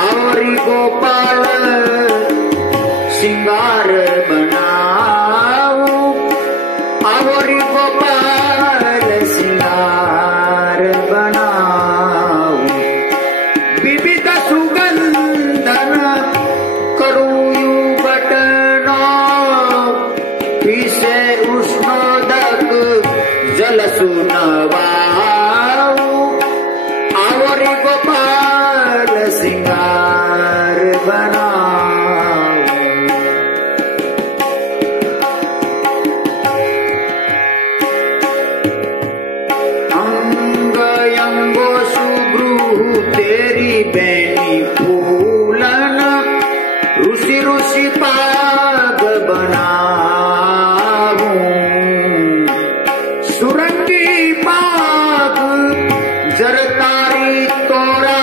आवरी गोपाल सिंगार बनाऊ, आवरी गोपाल सिंगार बनाऊ, विविध सुगंधन करूयू बटनो, पीसे उष्णोदक जल सुनवाऊ, आवरी गोपाल सिंगार बनाओ। अंग अंगो सुब्रूह तेरी बैनी फूलन, ऋषि ऋषि पाग बनाऊं, सुरंगी पाग जरतारी तोरा,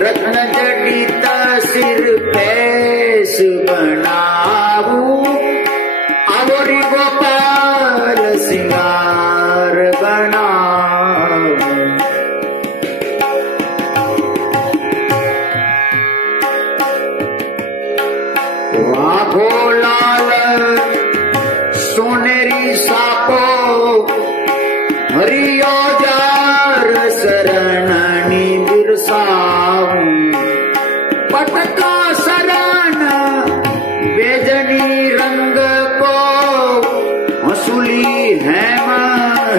रत्न जडित सिर पैस बनाऊ, आवरी गोपाल सिंगार बनाऊ। वाघो लाल सोनेरी सापो, हरियो जार शरणनी बिरसाऊं, पटका शरण बेजनी रंग को, हंसुली हेम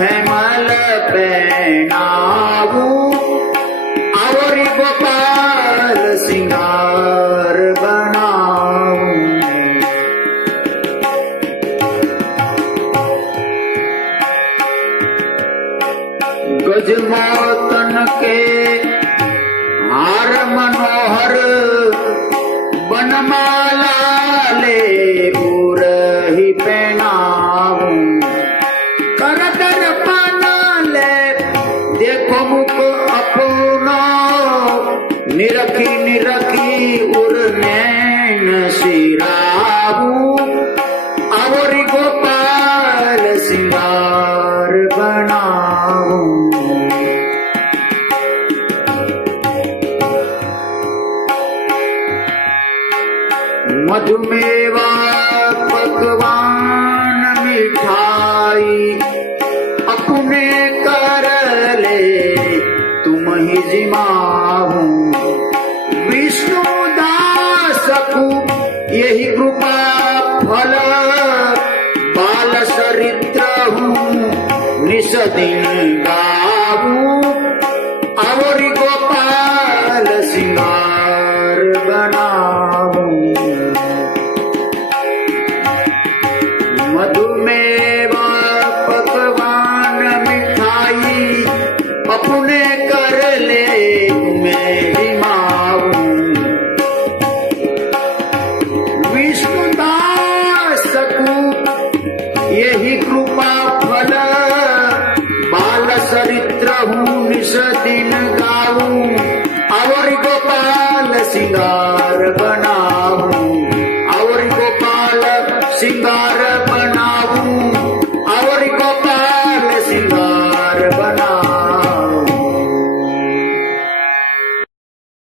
हेमल पहनाऊ, आवरी गोपाल सिंगार बनाऊं। गजमौतन के हार मनोहर, बनमाला ले उरही पहनाऊं, करदर पाना ले देखो मुख अपना, निरखी निरखी उर्नैन सिराऊं, आवरी गोपाल सिंगार बनाऊं। मधुमेवा पकवान मिठाई, अपने कर ले तुम ही जिमाऊं, विष्णु दास को यही कृपा फल, बाल चरित्र हूँ निस दिन गाऊं, आवरी गोपाल सिंगार बनाऊं। मधुमेवा पकवान मिठाई, अपने कर ले मैं जिमाऊं, विष्णुदास को यही कृपा फल, बाल चरित्र हूँ निस दिन गाऊं, आवरी गोपाल सिंगार बना।